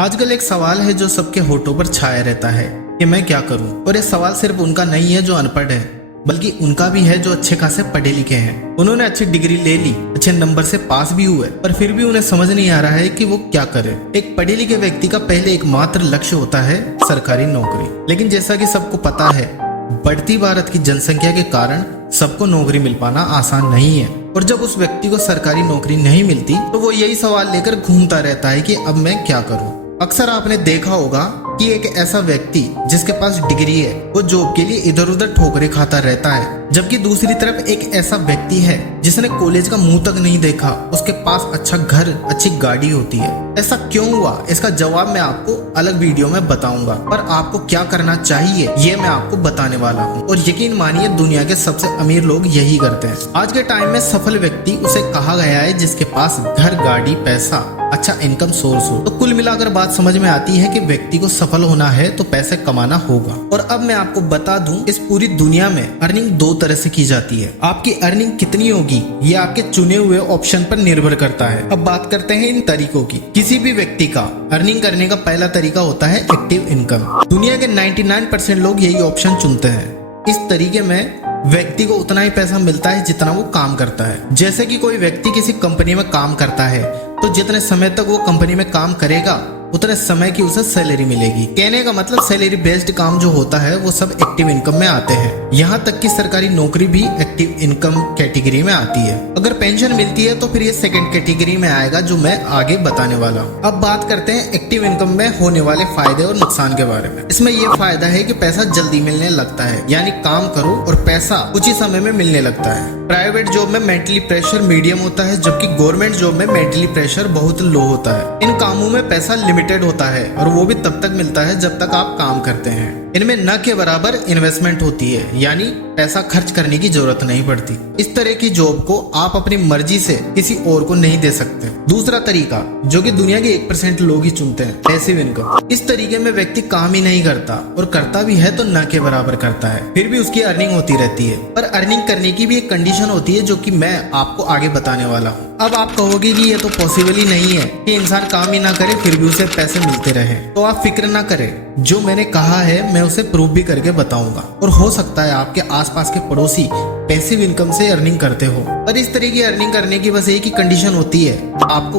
आजकल एक सवाल है जो सबके होठों पर छाया रहता है कि मैं क्या करूं। और ये सवाल सिर्फ उनका नहीं है जो अनपढ़ है, बल्कि उनका भी है जो अच्छे खासे पढ़े लिखे हैं। उन्होंने अच्छी डिग्री ले ली, अच्छे नंबर से पास भी हुए, पर फिर भी उन्हें समझ नहीं आ रहा है कि वो क्या करे। एक पढ़े लिखे व्यक्ति का पहले एकमात्र लक्ष्य होता है सरकारी नौकरी। लेकिन जैसा कि सबको पता है, बढ़ती भारत की जनसंख्या के कारण सबको नौकरी मिल पाना आसान नहीं है। और जब उस व्यक्ति को सरकारी नौकरी नहीं मिलती तो वो यही सवाल लेकर घूमता रहता है कि अब मैं क्या करूं। अक्सर आपने देखा होगा कि एक ऐसा व्यक्ति जिसके पास डिग्री है वो जॉब के लिए इधर उधर ठोकरें खाता रहता है, जबकि दूसरी तरफ एक ऐसा व्यक्ति है जिसने कॉलेज का मुंह तक नहीं देखा, उसके पास अच्छा घर, अच्छी गाड़ी होती है। ऐसा क्यों हुआ, इसका जवाब मैं आपको अलग वीडियो में बताऊंगा, पर आपको क्या करना चाहिए ये मैं आपको बताने वाला हूँ। और यकीन मानिए, दुनिया के सबसे अमीर लोग यही करते हैं। आज के टाइम में सफल व्यक्ति उसे कहा गया है जिसके पास घर, गाड़ी, पैसा, अच्छा इनकम सोर्स हो। तो कुल मिलाकर बात समझ में आती है कि व्यक्ति को सफल होना है तो पैसे कमाना होगा। और अब मैं आपको बता दूं, इस पूरी दुनिया में अर्निंग दो तरह से की जाती है। आपकी अर्निंग कितनी होगी ये आपके चुने हुए ऑप्शन पर निर्भर करता है। अब बात करते हैं इन तरीकों की। किसी भी व्यक्ति का अर्निंग करने का पहला तरीका होता है एक्टिव इनकम। दुनिया के 99% लोग यही ऑप्शन चुनते हैं। इस तरीके में व्यक्ति को उतना ही पैसा मिलता है जितना वो काम करता है। जैसे कि कोई व्यक्ति किसी कंपनी में काम करता है तो जितने समय तक वो कंपनी में काम करेगा उतने समय की उसे सैलरी मिलेगी। कहने का मतलब सैलरी बेस्ड काम जो होता है वो सब एक्टिव इनकम में आते हैं। यहाँ तक कि सरकारी नौकरी भी एक्टिव इनकम कैटेगरी में आती है। अगर पेंशन मिलती है तो फिर ये सेकंड कैटेगरी में आएगा, जो मैं आगे बताने वाला हूँ। अब बात करते हैं एक्टिव इनकम में होने वाले फायदे और नुकसान के बारे में। इसमें यह फायदा है कि पैसा जल्दी मिलने लगता है, यानी काम करो और पैसा कुछ ही समय में मिलने लगता है। प्राइवेट जॉब में मेंटली प्रेशर मीडियम होता है, जबकि गवर्नमेंट जॉब में मेंटली प्रेशर बहुत लो होता है। इन कामों में पैसा लिमिटेड होता है और वो भी तब तक मिलता है जब तक आप काम करते हैं। इनमें न के बराबर इन्वेस्टमेंट होती है, यानी पैसा खर्च करने की जरूरत नहीं पड़ती। इस तरह की जॉब को आप अपनी मर्जी से किसी और को नहीं दे सकते। दूसरा तरीका जो कि दुनिया के 1% लोग ही चुनते हैं, पैसिव इनकम। इस तरीके में व्यक्ति काम ही नहीं करता, और करता भी है तो न के बराबर करता है, फिर भी उसकी अर्निंग होती रहती है। पर अर्निंग करने की भी एक कंडीशन होती है जो कि मैं आपको आगे बताने वाला हूँ। अब आप कहोगे कि ये तो पॉसिबल ही नहीं है कि इंसान काम ही ना करे फिर भी उसे पैसे मिलते रहे। तो आप फिक्र ना करें, जो मैंने कहा है मैं उसे प्रूव भी करके बताऊंगा। और हो सकता है आपके आसपास के पड़ोसी पैसिव इनकम से अर्निंग करते हो। पर इस तरह की अर्निंग करने की बस एक ही कंडीशन होती है, आपको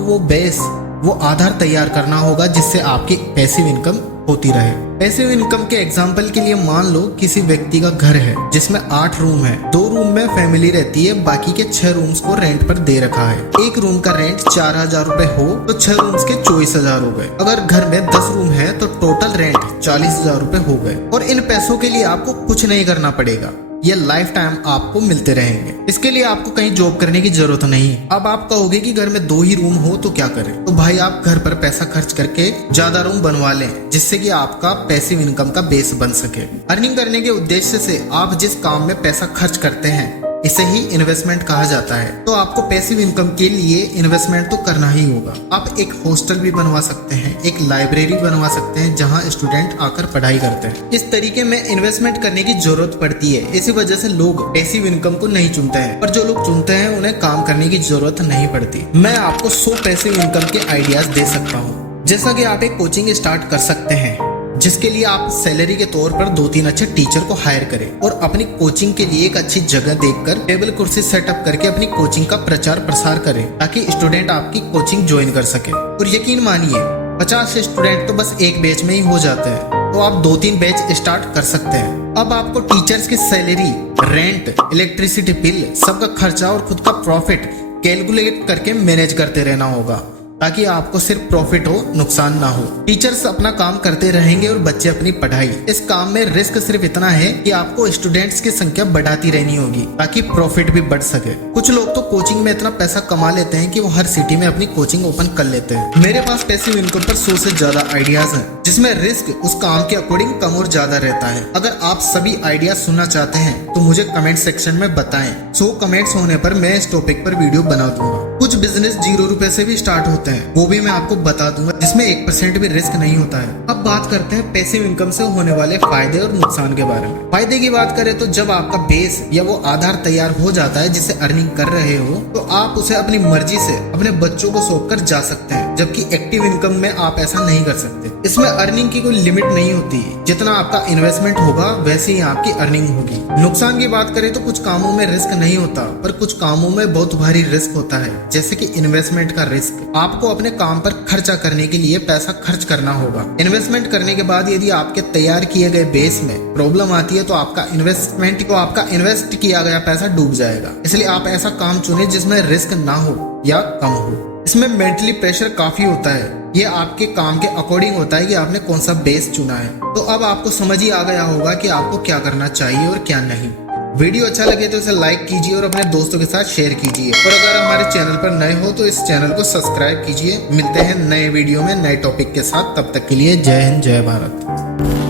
वो आधार तैयार करना होगा जिससे आपकी पैसिव इनकम होती रहे। पैसिव इनकम के एग्जाम्पल के लिए मान लो किसी व्यक्ति का घर है जिसमें 8 रूम है। 2 रूम में फैमिली रहती है, बाकी के 6 रूम्स को रेंट पर दे रखा है। एक रूम का रेंट 4000 रुपए हो तो 6 रूम्स के 24,000 हो गए। अगर घर में 10 रूम है तो टोटल रेंट 40,000 रुपए हो गए। और इन पैसों के लिए आपको कुछ नहीं करना पड़ेगा, ये लाइफ टाइम आपको मिलते रहेंगे। इसके लिए आपको कहीं जॉब करने की जरूरत नहीं। अब आप कहोगे कि घर में 2 ही रूम हो तो क्या करें? तो भाई आप घर पर पैसा खर्च करके ज्यादा रूम बनवा लें, जिससे कि आपका पैसिव इनकम का बेस बन सके। अर्निंग करने के उद्देश्य से आप जिस काम में पैसा खर्च करते हैं इसे ही इन्वेस्टमेंट कहा जाता है। तो आपको पैसिव इनकम के लिए इन्वेस्टमेंट तो करना ही होगा। आप एक हॉस्टल भी बनवा सकते हैं, एक लाइब्रेरी बनवा सकते हैं जहां स्टूडेंट आकर पढ़ाई करते हैं। इस तरीके में इन्वेस्टमेंट करने की जरूरत पड़ती है। इसी वजह से लोग पैसिव इनकम को नहीं चुनते हैं, पर जो लोग चुनते हैं उन्हें काम करने की जरूरत नहीं पड़ती। मैं आपको 100 पैसिव इनकम के आइडियाज दे सकता हूँ। जैसा कि आप एक कोचिंग स्टार्ट कर सकते हैं, जिसके लिए आप सैलरी के तौर पर 2-3 अच्छे टीचर को हायर करें और अपनी कोचिंग के लिए एक अच्छी जगह देखकर टेबल कुर्सी सेटअप करके अपनी कोचिंग का प्रचार प्रसार करें, ताकि स्टूडेंट आपकी कोचिंग ज्वाइन कर सके। और यकीन मानिए 50 स्टूडेंट तो बस एक बैच में ही हो जाते हैं, तो आप 2-3 बैच स्टार्ट कर सकते हैं। अब आपको टीचर्स की सैलरी, रेंट, इलेक्ट्रिसिटी बिल, सबका खर्चा और खुद का प्रॉफिट कैलकुलेट करके मैनेज करते रहना होगा, ताकि आपको सिर्फ प्रॉफिट हो, नुकसान ना हो। टीचर्स अपना काम करते रहेंगे और बच्चे अपनी पढ़ाई। इस काम में रिस्क सिर्फ इतना है कि आपको स्टूडेंट्स की संख्या बढ़ाती रहनी होगी ताकि प्रॉफिट भी बढ़ सके। कुछ लोग तो कोचिंग में इतना पैसा कमा लेते हैं कि वो हर सिटी में अपनी कोचिंग ओपन कर लेते हैं। मेरे पास पैसिव इनकम पर 100 से ज्यादा आइडियाज हैं, जिसमें रिस्क उस काम के अकॉर्डिंग कम और ज्यादा रहता है। अगर आप सभी आइडिया सुनना चाहते हैं तो मुझे कमेंट सेक्शन में बताएं। 100 कमेंट्स होने पर मैं इस टॉपिक पर वीडियो बना दूंगा। कुछ बिजनेस 0 रुपए से भी स्टार्ट होते हैं, वो भी मैं आपको बता दूंगा, जिसमें 1% भी रिस्क नहीं होता है। अब बात करते हैं पैसिव इनकम से होने वाले फायदे और नुकसान के बारे में। फायदे की बात करें तो जब आपका बेस या वो आधार तैयार हो जाता है जिससे अर्निंग कर रहे हो, तो आप उसे अपनी मर्जी से अपने बच्चों को सौंप कर जा सकते हैं। जबकि एक्टिव इनकम में आप ऐसा नहीं कर सकते। इसमें अर्निंग की कोई लिमिट नहीं होती, जितना आपका इन्वेस्टमेंट होगा वैसे ही आपकी अर्निंग होगी। नुकसान की बात करें तो कुछ कामों में रिस्क नहीं होता, पर कुछ कामों में बहुत भारी रिस्क होता है, जैसे कि इन्वेस्टमेंट का रिस्क। आपको अपने काम पर खर्चा करने के लिए पैसा खर्च करना होगा। इन्वेस्टमेंट करने के बाद यदि आपके तैयार किए गए बेस में प्रॉब्लम आती है तो आपका इन्वेस्ट किया गया पैसा डूब जाएगा। इसलिए आप ऐसा काम चुने जिसमें रिस्क ना हो या कम हो। इसमें मेंटली प्रेशर काफी होता है, ये आपके काम के अकॉर्डिंग होता है कि आपने कौन सा बेस चुना है। तो अब आपको समझ ही आ गया होगा कि आपको क्या करना चाहिए और क्या नहीं। वीडियो अच्छा लगे तो इसे लाइक कीजिए और अपने दोस्तों के साथ शेयर कीजिए, और अगर हमारे चैनल पर नए हो तो इस चैनल को सब्सक्राइब कीजिए। मिलते हैं नए वीडियो में नए टॉपिक के साथ, तब तक के लिए जय हिंद जय भारत।